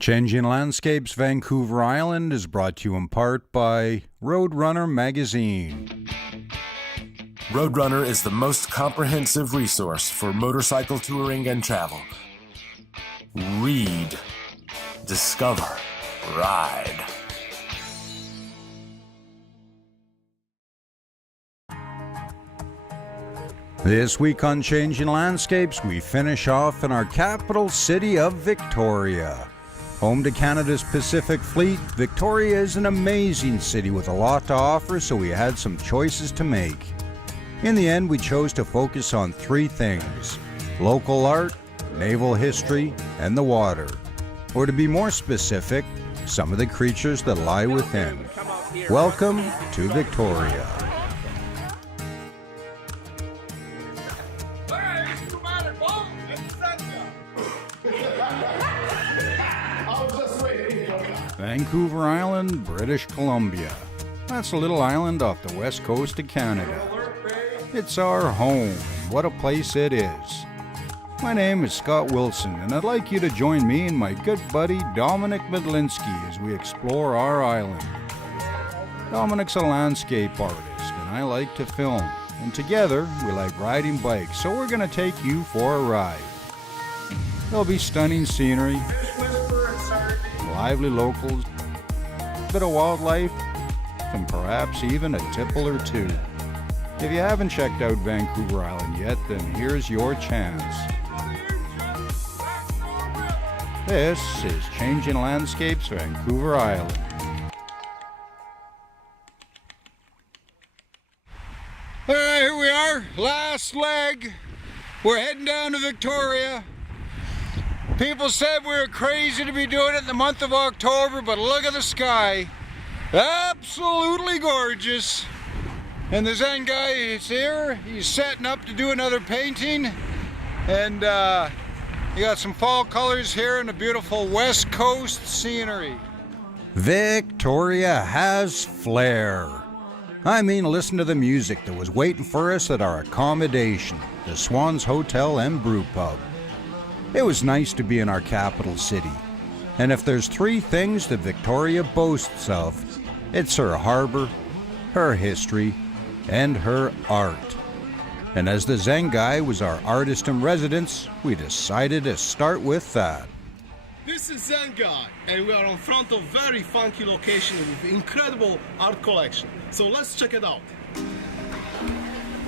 Changing Landscapes Vancouver Island is brought to you in part by Roadrunner Magazine. Roadrunner is the most comprehensive resource for motorcycle touring and travel. Read, discover, ride. This week on Changing Landscapes, we finish off in our capital city of Victoria. Home to Canada's Pacific Fleet, Victoria is an amazing city with a lot to offer, so we had some choices to make. In the end, we chose to focus on three things: local art, naval history, and the water. Or to be more specific, some of the creatures that lie within. Welcome to Victoria. Vancouver Island, British Columbia. That's a little island off the west coast of Canada. It's our home, and what a place it is. My name is Scott Wilson, and I'd like you to join me and my good buddy Dominic Medlinski as we explore our island. Dominic's a landscape artist, and I like to film, and together we like riding bikes, so we're going to take you for a ride. There'll be stunning scenery, lively locals, a bit of wildlife, and perhaps even a tipple or two. If you haven't checked out Vancouver Island yet, then here's your chance. This is Changing Landscapes Vancouver Island. Alright, here we are, last leg. We're heading down to Victoria. People said we were crazy to be doing it in the month of October, but look at the sky. Absolutely gorgeous. And the Zen guy is here. He's setting up to do another painting. And you got some fall colors here and a beautiful west coast scenery. Victoria has flair. I mean, listen to the music that was waiting for us at our accommodation, the Swans Hotel and Brew Pub. It was nice to be in our capital city, and if there's three things that Victoria boasts of, it's her harbor, her history, and her art. And as the Zen guy was our artist in residence, we decided to start with that. This is Zen Guy, and we are in front of very funky location with incredible art collection. So let's check it out.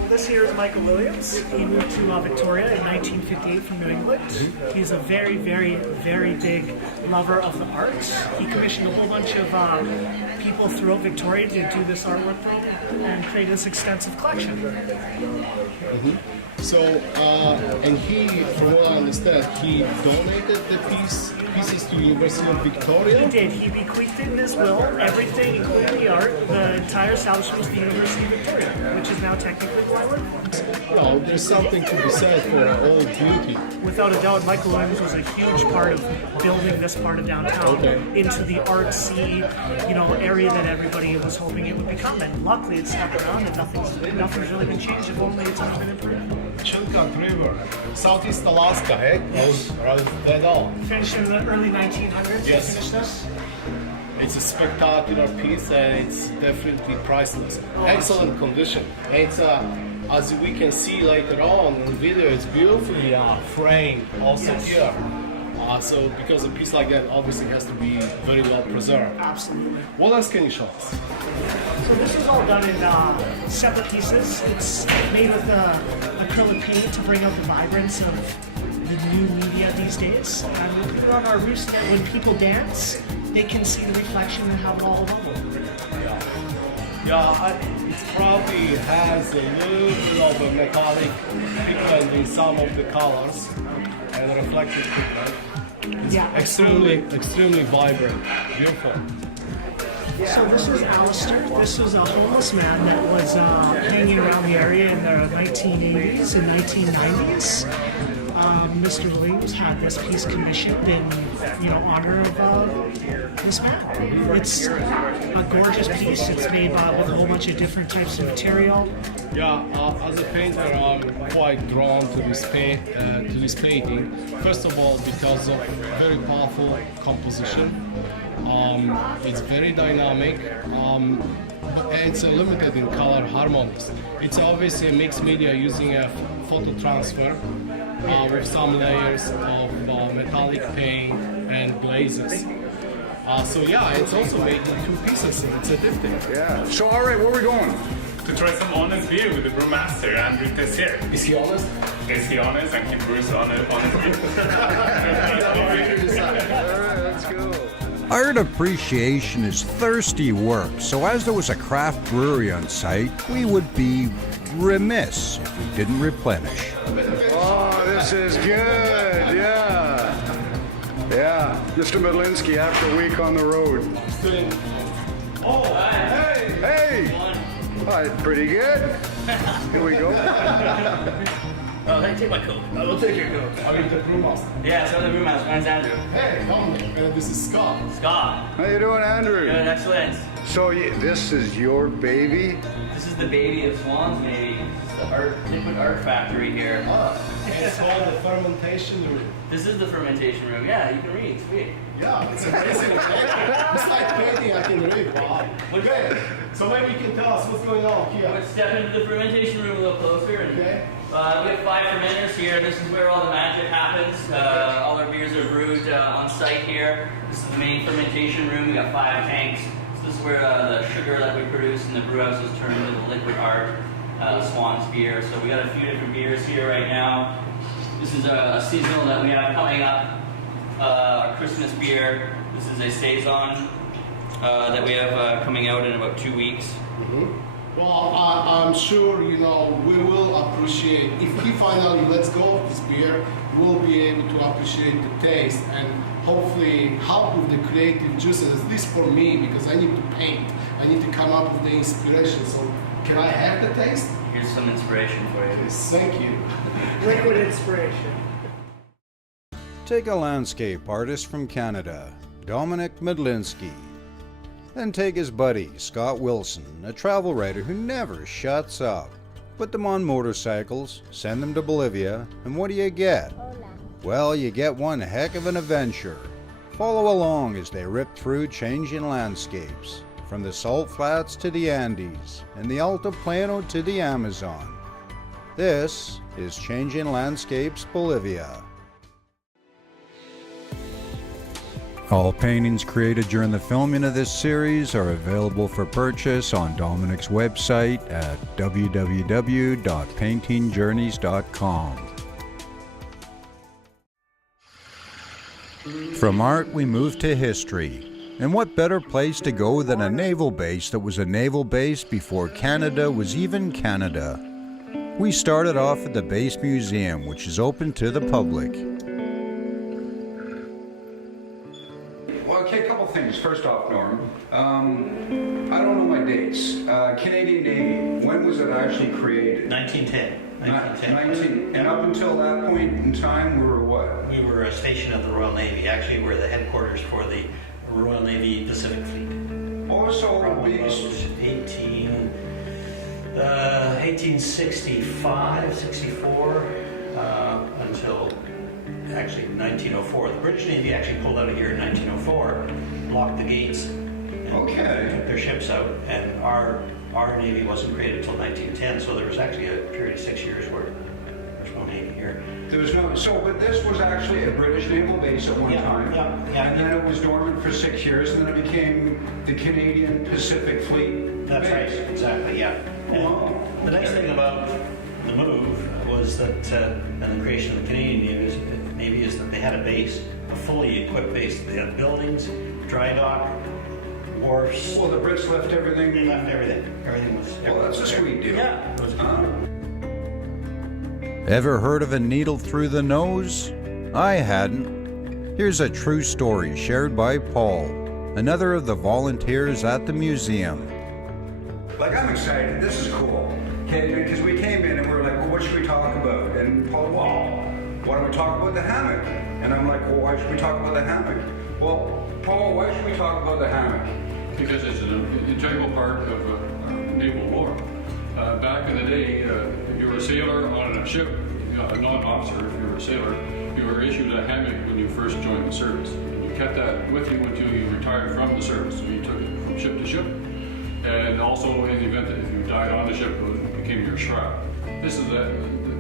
This here is Michael Williams. He moved to Victoria in 1958 from New England. He's a very, very, very big lover of the arts. He commissioned a whole bunch of people throughout Victoria to do this artwork for him and create this extensive collection. So, and he, from what I understand, he donated the pieces to University of Victoria? He did. He bequeathed it in his will, everything, including the art. The entire establishment was the University of Victoria, which is now technically who I work for. Well, there's something to be said for old beauty. Without a doubt, Michael Williams was a huge part of building this part of downtown into the artsy, area that everybody was hoping it would become. And luckily, it's stuck around, and nothing's really been changed. If only it's been improved. Chilkat River, Southeast Alaska, eh? Yes. That all. Finished in the early 1900s. Yes. To finish this. It's a spectacular piece, and it's definitely priceless. Excellent condition. It's as we can see later on in the video, it's beautifully framed also here. So because a piece like that obviously has to be very well preserved. Absolutely. What else can you show us? So this is all done in separate pieces. It's made with acrylic paint to bring out the vibrance of the new media these days. And we put it on our roofs so that when people dance, they can see the reflection and have it all above them. Yeah, it probably has a little bit of a metallic pigment in some of the colors and reflective pigment. It's extremely vibrant, beautiful. So this is Alistair. This was a homeless man that was hanging around the area in the 1980s and 1990s. Mr. Williams had this piece commissioned in honor of this map. It's a gorgeous piece. It's made with a whole bunch of different types of material. Yeah, as a painter, I'm quite drawn to this painting. First of all, because of very powerful composition. It's very dynamic. It's limited in color harmonies. It's obviously a mixed media using a photo transfer with some layers of metallic paint and glazes. So yeah, it's also made in two pieces. It's a diptych. Yeah. So, all right, where are we going? To try some honest beer with the brewmaster, Andrew Tessier. Is he honest? Is he honest and he brews honest beer? Let's go. Art appreciation is thirsty work, so as there was a craft brewery on site, we would be remiss if we didn't replenish. Oh, this is good, yeah. Yeah, Mr. Medlinski after a week on the road. Oh, hey! Hey! Pretty good. Here we go. Oh, hey, take my coat. I will take your coat. I mean, the brewmaster. Yeah, so the brewmaster. Mine's Andrew. Hey, Dominic. This is Scott. Scott. How you doing, Andrew? Good, excellent. So this is your baby? This is the baby of Swans, maybe. This is the liquid art factory here. It's called the fermentation room. This is the fermentation room. Yeah, you can read. Sweet. Yeah, it's amazing. It's like painting, I can read. Wow. Okay, so maybe you can tell us what's going on here. Let's step into the fermentation room a little closer. And, Okay. we have 5 fermenters here. This is where all the magic happens. All our beers are brewed on site here. This is the main fermentation room. We got 5 tanks. So this is where the sugar that we produce in the brew house is turned into the liquid art, Swans beer. So we got a few different beers here right now. This is a seasonal that we have coming up. Our Christmas beer. This is a saison that we have coming out in about 2 weeks. Mm-hmm. Well, I'm sure, we will appreciate, if he finally lets go of this beer, we'll be able to appreciate the taste and hopefully help with the creative juices, at least for me, because I need to paint. I need to come up with the inspiration. So can I have the taste? Here's some inspiration for you. Yes, thank you. Liquid inspiration. Take a landscape artist from Canada, Dominic Medlinski. Then take his buddy, Scott Wilson, a travel writer who never shuts up. Put them on motorcycles, send them to Bolivia, and what do you get? Well, you get one heck of an adventure. Follow along as they rip through changing landscapes, from the salt flats to the Andes, and the Altiplano to the Amazon. This is Changing Landscapes Bolivia. All paintings created during the filming of this series are available for purchase on Dominic's website at www.paintingjourneys.com. From art, we move to history. And what better place to go than a naval base that was a naval base before Canada was even Canada? We started off at the Base Museum, which is open to the public. Well, okay, a couple things. First off, Norm, I don't know my dates. Canadian Navy, when was it actually created? 1910. 19, and up until that point in time, we were what? We were a station of the Royal Navy. Actually, we're the headquarters for the Royal Navy Pacific Fleet. Also, From about 1865, 64, until actually 1904. The British Navy actually pulled out of here in 1904, locked the gates, and took their ships out. And our Navy wasn't created until 1910, so there was actually a period of 6 years where there's no Navy here. There was no, but this was actually a British naval base at one time. Yeah. And then it was dormant for 6 years, and then it became the Canadian Pacific Fleet That's base. right, exactly, yeah. And the nice thing about the move was that, and the creation of the Canadian Navy is that they had a base, a fully equipped base. They had buildings, dry dock, wharfs. Well, the Brits left everything. They left everything. Everything was. Well, that's a sweet deal. Yeah. It was Ever heard of a needle through the nose? I hadn't. Here's a true story shared by Paul, another of the volunteers at the museum. Like, I'm excited. This is cool. Okay, because we came in and we were like, well, what should we talk about? And Paul, well, why don't we talk about the hammock? And I'm like, well, why should we talk about the hammock? Well, Paul, why should we talk about the hammock? Because it's an integral part of our naval lore. Back in the day, if you were a sailor on a ship, not an officer, if you were a sailor, you were issued a hammock when you first joined the service. And you kept that with you until you retired from the service. So you took it from ship to ship. And also in the event that if you died on the ship, it became your shroud. This is the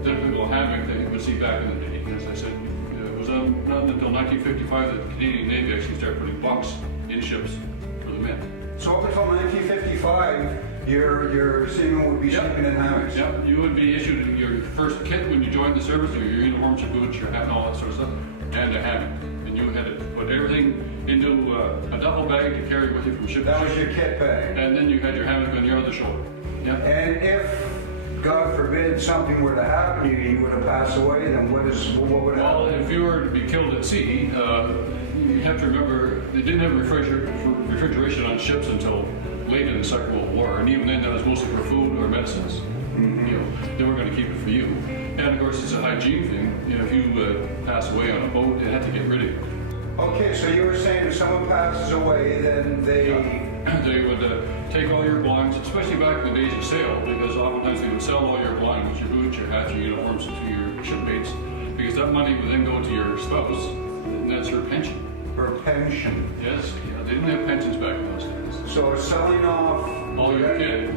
typical hammock that you would see back in the day. As I said, it was not until 1955 that the Canadian Navy actually started putting bunks in ships for the men. So up until 1955, your seamen would be sleeping in hammocks? Yep, you would be issued your first kit when you joined the service, your uniforms, your boots, your hat, and all that sort of stuff, and a hammock. And you had to put everything into a duffel bag to carry with you from ship to ship. That was your kit bag? And then you had your hammock on your other shoulder. Yep. And if, God forbid, something were to happen to you, you would have passed away, then what would happen? Well, if you were to be killed at sea, you have to remember, they didn't have refrigeration on ships until late in the Second World War, and even then that was mostly for food or medicines. Mm-hmm. You know, they were going to keep it for you. And of course, it's a hygiene thing. You know, if you pass away on a boat, they had to get rid of you. Okay, so you were saying if someone passes away, then they would take all your belongings, especially back in the days of sail, because oftentimes they would sell all your belongings, your boots, your hats, your uniforms, to your shipmates, because that money would then go to your spouse, and that's her pension. Her pension? Yes, yeah, they didn't have pensions back in those days. So selling off all your kit,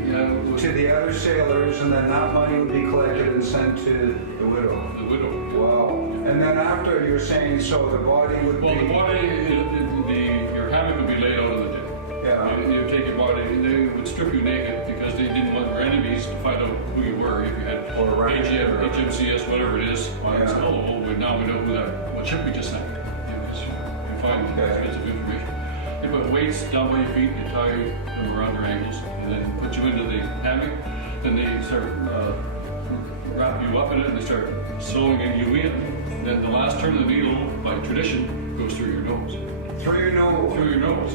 to the other sailors, and then that money would be collected and sent to the widow. The widow. Wow. And then after you're saying, so the body would well, be... the body, your hammock would be laid out on the deck. Yeah. You take your body, and they would strip you naked because they didn't want your enemies to find out who you were. If you had AGM or HMCS, whatever it is, on its hello, but now we know what ship we just sank. You find bits of information. They put weights down by your feet, you tie them around your ankles, and then put you into the hammock. Then they start wrap you up in it, and they start sewing you in. Then the last turn of the needle, by tradition, goes through your nose. Through your nose? Through your nose.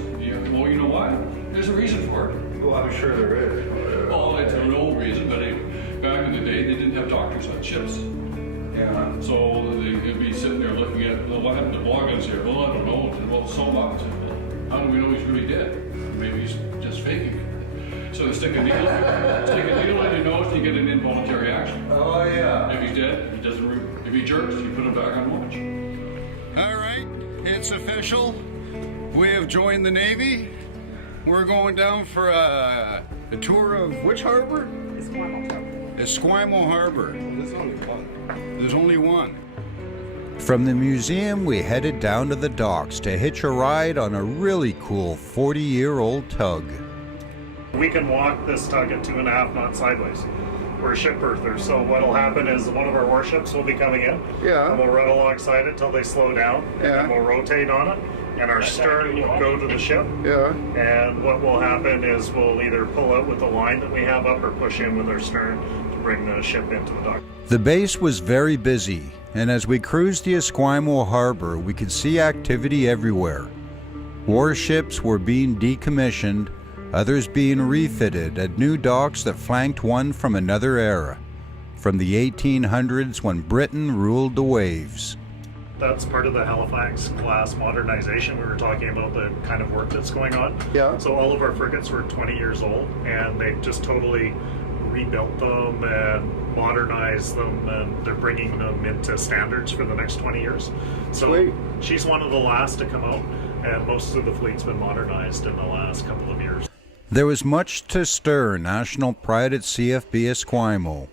Well, you know why? There's a reason for it. Well, I'm sure there is. Well, it's an old reason, but back in the day, they didn't have doctors on ships. Yeah. So they'd be sitting there looking at, well, what happened to Bloggin's here? Well, I don't know. Well, so what? How do we know he's really dead? Maybe he's just faking it. So they stick a needle in your nose, you get an involuntary action. Oh, yeah. If he's dead, he doesn't. If he jerks, you put him back on watch. All right, it's official. We have joined the Navy. We're going down for a tour of which harbor? Esquimalt Harbor. There's only one. There's only one. From the museum, we headed down to the docks to hitch a ride on a really cool 40-year-old tug. We can walk this tug at 2.5 knots sideways. We're ship berthers, so what'll happen is one of our warships will be coming in. Yeah. And we'll run alongside it till they slow down. Yeah. And we'll rotate on it, and our stern will go to the ship. Yeah. And what will happen is we'll either pull out with the line that we have up or push in with our stern to bring the ship into the dock. The base was very busy, and as we cruised the Esquimalt Harbor, we could see activity everywhere. Warships were being decommissioned, others being refitted at new docks that flanked one from another era, from the 1800s when Britain ruled the waves. That's part of the Halifax class modernization. We were talking about the kind of work that's going on. Yeah. So all of our frigates were 20 years old, and they just totally rebuilt them and modernized them, and they're bringing them into standards for the next 20 years. So Sweet. She's one of the last to come out, and most of the fleet's been modernized in the last couple of years. There was much to stir national pride at CFB Esquimalt,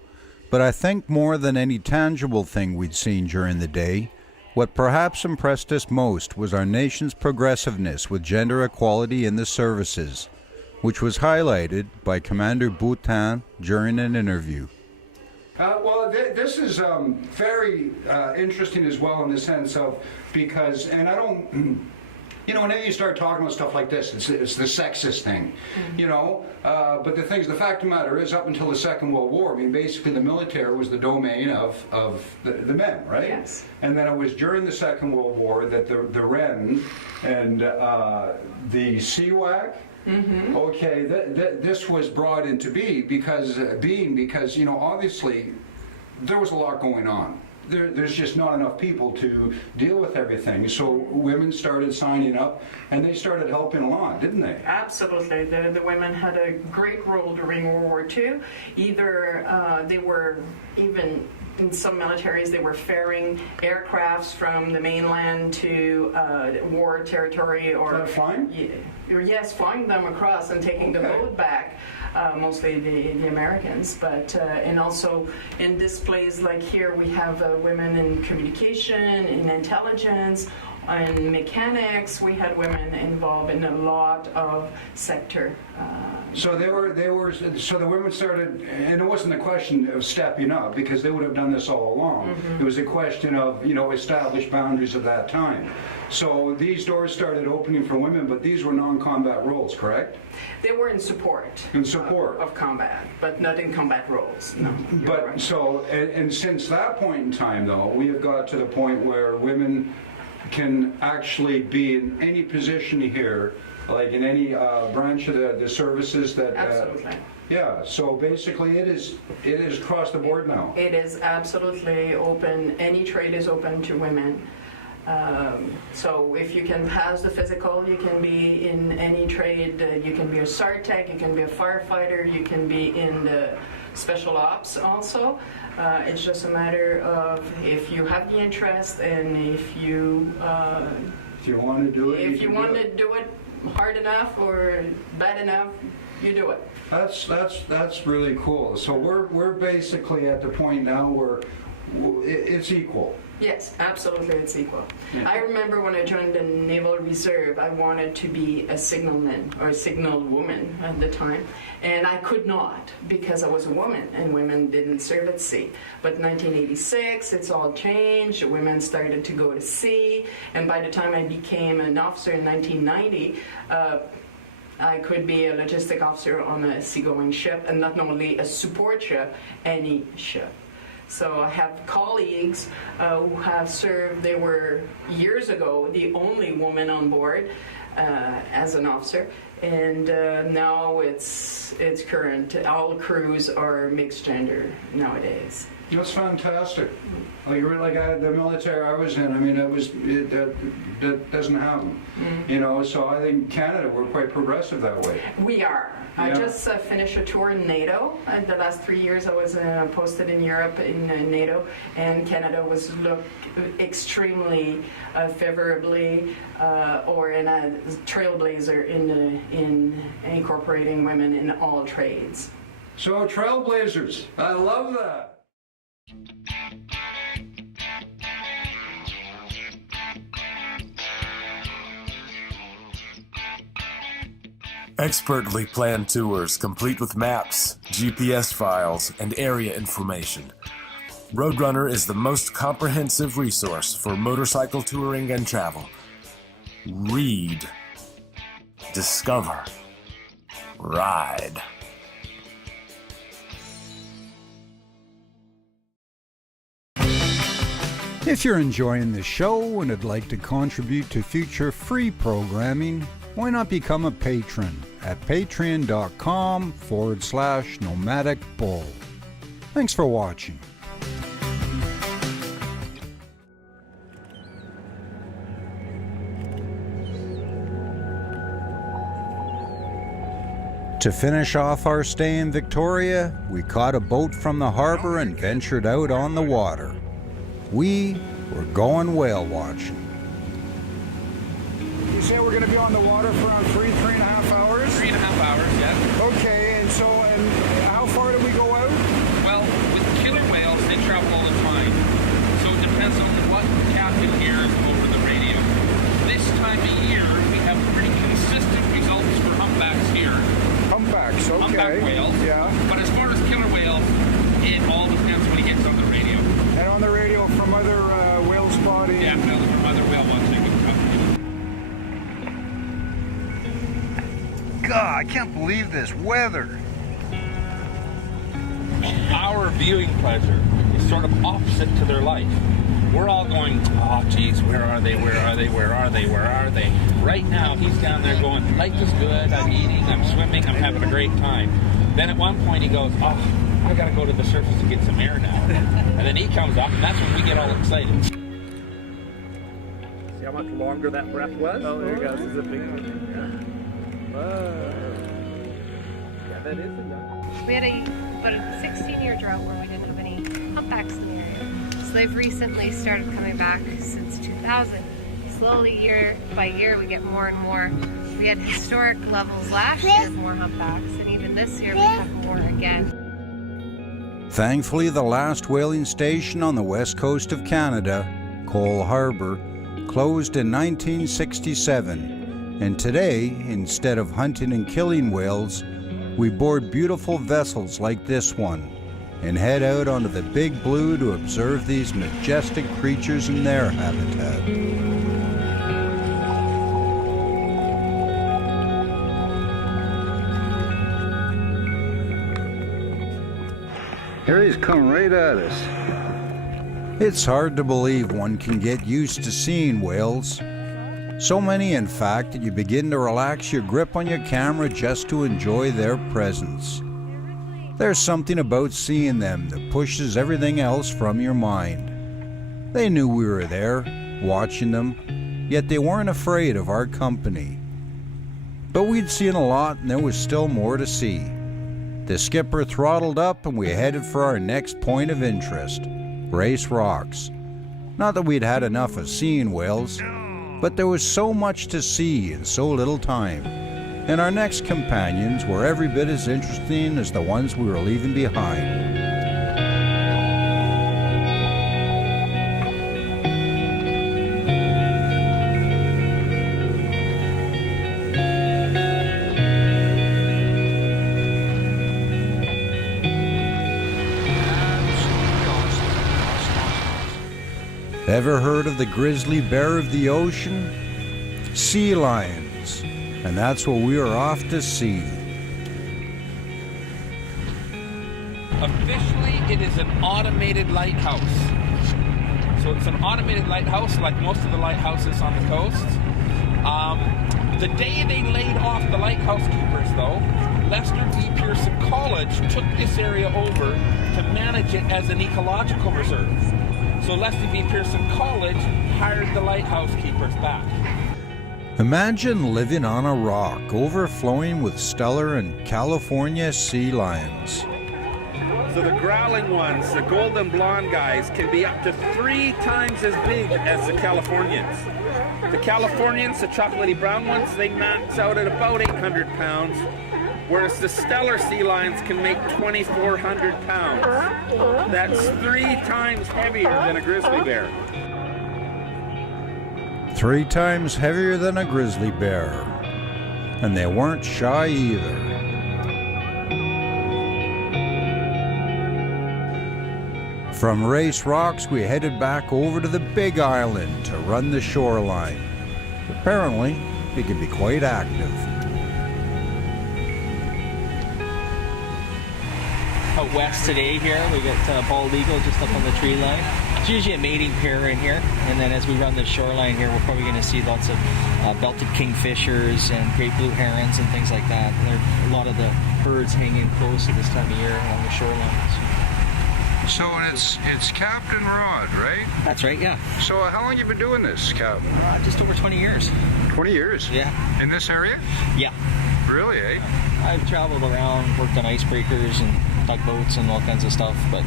but I think more than any tangible thing we'd seen during the day, what perhaps impressed us most was our nation's progressiveness with gender equality in the services, which was highlighted by Commander Boutin during an interview. Well, this is very interesting as well in the sense of, because, and I don't, you know, whenever you start talking about stuff like this, it's the sexist thing, you know, but the fact of the matter is, up until the Second World War, I mean, basically the military was the domain of the men, right? Yes. And then it was during the Second World War that the Wren and the CWAC, okay, this was brought into being because, you know, obviously there was a lot going on. there's just not enough people to deal with everything. So women started signing up, and they started helping a lot, didn't they? Absolutely. The women had a great role during World War II. Either they were, even in some militaries, they were ferrying aircrafts from the mainland to war territory, or flying? Yes, flying them across and taking the load back. Mostly the Americans, but and also in displays like here we have women in communication, in intelligence, in mechanics. We had women involved in a lot of sector. So so the women started, and it wasn't a question of stepping up, because they would have done this all along. It was a question of, established boundaries of that time. So these doors started opening for women, but these were non-combat roles, correct? They were in support. In support of combat, but not in combat roles. No. But right. so, and since that point in time, though, we have got to the point where women can actually be in any position here, like in any branch of the services that. Absolutely. Yeah, so basically it is across the board now. It is absolutely open. Any trade is open to women. So if you can pass the physical, you can be in any trade. You can be a SARTEC, you can be a firefighter, you can be in the special ops also. It's just a matter of if you have the interest, and if you want to do it, if you want to do it hard enough or bad enough, you do it. That's really cool. So we're basically at the point now where it's equal. Yes, absolutely, it's equal. Yeah. I remember when I joined the Naval Reserve, I wanted to be a signalman or a signal woman at the time, and I could not because I was a woman, and women didn't serve at sea. But in 1986, it's all changed. Women started to go to sea, and by the time I became an officer in 1990, I could be a logistic officer on a seagoing ship, and not only a support ship, any ship. So I have colleagues who have served. They were years ago the only woman on board as an officer, and now it's current. All crews are mixed gender nowadays. That's fantastic. Like the military I was in, I mean, that doesn't happen. So I think Canada, we're quite progressive that way. We are. Yeah. I just finished a tour in NATO. The last 3 years I was posted in Europe in NATO, and Canada was looked extremely favorably, or in a trailblazer in incorporating women in all trades. So trailblazers, I love that. Expertly planned tours complete with maps, GPS files, and area information. Roadrunner is the most comprehensive resource for motorcycle touring and travel. Read, discover, ride. If you're enjoying the show and would like to contribute to future free programming, why not become a patron at patreon.com/Nomadic Bull. Thanks for watching. To finish off our stay in Victoria, we caught a boat from the harbor and ventured out on the water. We were going whale watching. You say we're going to be on the water for around 3.5 hours? 3.5 hours, yeah. Okay, and how far do we go out? Well, with killer whales, they travel all the time. So it depends on what captain hears over the radio. This time of year, we have pretty consistent results for humpbacks here. Humpbacks, okay. Humpback whales. Yeah. But as far as killer whales, it all depends when he gets on the radio. And on the radio from other whale spotting? Yeah, from other whale watching companies. God, I can't believe this weather. Our viewing pleasure is sort of opposite to their life. We're all going, oh geez, where are they, where are they, where are they, where are they? Right now, he's down there going, life is good, I'm eating, I'm swimming, I'm having a great time. Then at one point he goes, oh, I gotta go to the surface to get some air now. And then he comes up, and that's when we get all excited. See how much longer that breath was? Oh, there he goes. This is a big one. Whoa. Yeah, that is a young. We had about a 16-year drought where we didn't have any humpbacks in the area. So they've recently started coming back since 2000. Slowly, year by year, we get more and more. We had historic levels last year of more humpbacks, and even this year we have more again. Thankfully, the last whaling station on the west coast of Canada, Cole Harbour, closed in 1967, and today, instead of hunting and killing whales, we board beautiful vessels like this one and head out onto the Big Blue to observe these majestic creatures in their habitat. Here he's coming right at us. It's hard to believe one can get used to seeing whales. So many, in fact, that you begin to relax your grip on your camera just to enjoy their presence. There's something about seeing them that pushes everything else from your mind. They knew we were there, watching them, yet they weren't afraid of our company. But we'd seen a lot and there was still more to see. The skipper throttled up and we headed for our next point of interest, Race Rocks. Not that we'd had enough of seeing whales, but there was so much to see in so little time. And our next companions were every bit as interesting as the ones we were leaving behind. Ever heard of the grizzly bear of the ocean? Sea lions. And that's what we are off to see. Officially, it is an automated lighthouse. So it's an automated lighthouse like most of the lighthouses on the coast. The day they laid off the lighthouse keepers, though, Lester B. Pearson College took this area over to manage it as an ecological reserve. So Lester B. Pearson College hired the lighthouse keepers back. Imagine living on a rock overflowing with Steller and California sea lions. So the growling ones, the golden blonde guys, can be up to 3 times as big as the Californians. The Californians, the chocolatey brown ones, they max out at about 800 pounds, whereas the Steller sea lions can make 2,400 pounds. That's 3 times heavier than a grizzly bear. 3 times heavier than a grizzly bear. And they weren't shy either. From Race Rocks, we headed back over to the Big Island to run the shoreline. Apparently, it can be quite active. Out west today here, we got bald eagle just up on the tree line. It's usually a mating pair in here, and then as we run the shoreline here, we're probably going to see lots of belted kingfishers and great blue herons and things like that. And there are a lot of the birds hanging close at this time of year along the shoreline. So it's Captain Rod, right? That's right, yeah. So how long have you been doing this, Captain? Just over 20 years. 20 years? Yeah. In this area? Yeah. Really, eh? I've traveled around, worked on icebreakers and tugboats and all kinds of stuff, but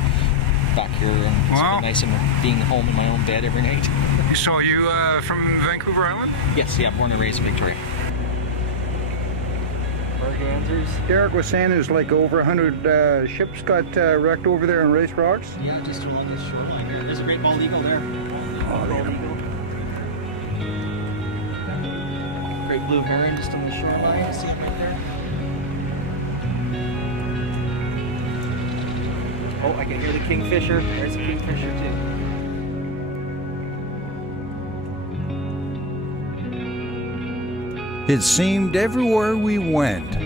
back here, and it's been nice and being home in my own bed every night. So you from Vancouver Island? Yes, yeah, born and raised in Victoria. Derek was saying there's like over 100 ships got wrecked over there in Race Rocks? Yeah, just along this shoreline here. There's a great bald eagle there. Great blue heron just on the shoreline. You see it right there. Oh, I can hear the kingfisher. There's a kingfisher too. It seemed everywhere we went,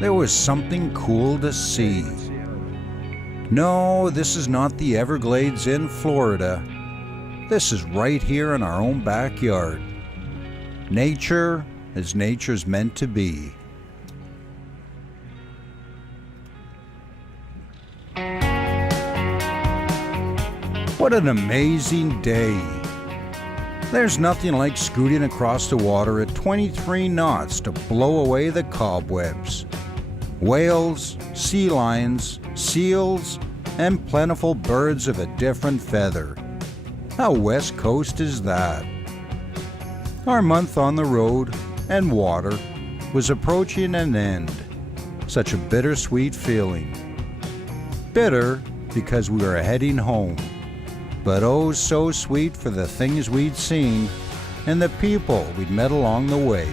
there was something cool to see. No, this is not the Everglades in Florida. This is right here in our own backyard. Nature as nature's meant to be. What an amazing day. There's nothing like scooting across the water at 23 knots to blow away the cobwebs. Whales, sea lions, seals, and plentiful birds of a different feather. How West Coast is that? Our month on the road and water was approaching an end. Such a bittersweet feeling. Bitter because we were heading home, but oh so sweet for the things we'd seen and the people we'd met along the way.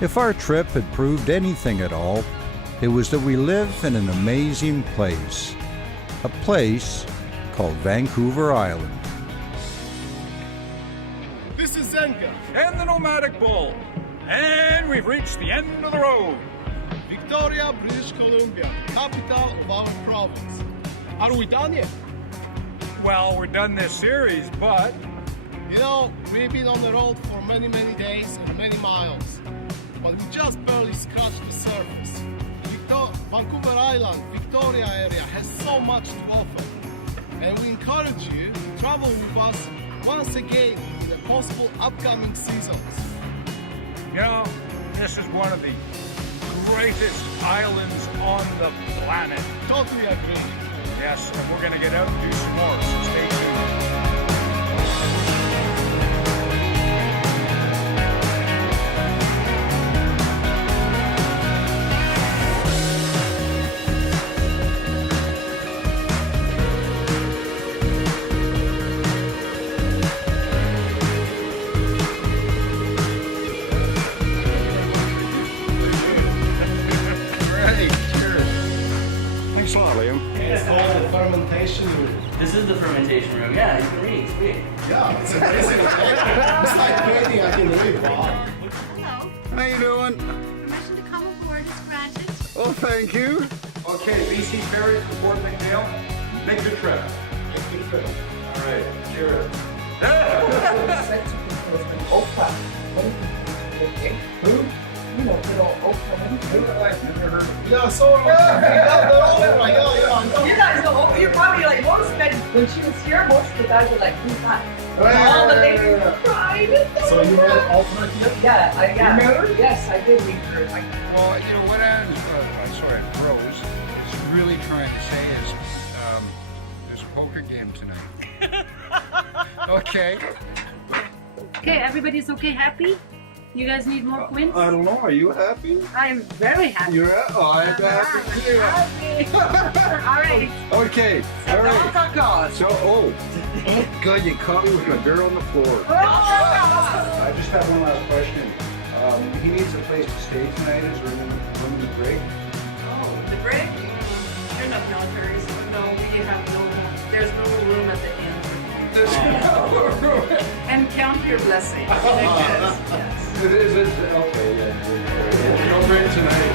If our trip had proved anything at all, it was that we live in an amazing place. A place called Vancouver Island. This is Zenka. And the Nomadic Bull. And we've reached the end of the road. Victoria, British Columbia, capital of our province. Are we done yet? Well, we're done this series, but... You know, we've been on the road for many, many days and many miles. But we just barely scratched the surface. Vancouver Island, Victoria area has so much to offer. And we encourage you to travel with us once again in the possible upcoming seasons. You know, this is one of the greatest islands on the planet. Totally agree. Yes, and we're going to get out and do some more, so stay tuned. Thanks a lot, Liam. It's called the fermentation room. This is the fermentation room. Yeah, you can read. Sweet. Yeah, it's amazing. It's like painting, I can read. Wow. Hello. How you doing? Permission to come aboard is granted. Oh, thank you. Okay, BC Ferry from Fort McNeil. Make the trip. Make the trip. All right, cheers. Who? You know, good old Oprah. Yeah, so yeah. You guys know, you're probably like, most men, when she was here, most of the guys were like, who's that? All the ladies cried. So you met Oprah here? Yeah, You met her? Yes, I did meet her. Well, you know, what Rose is really trying to say is there's a poker game tonight. Okay. Okay, everybody's okay, happy? You guys need more quints? I don't know. Are you happy? I'm very happy. You're happy? Oh, I'm happy too. All right. Okay. All right. So, good. You caught me with my beer on the floor. I just have one last question. He needs a place to stay tonight. Is there room in the brig? Oh, the brig? There's enough military, so no, we have there's no room at the inn. There's no room. And count your blessings. Yes. It is. Okay, yeah. No brig tonight.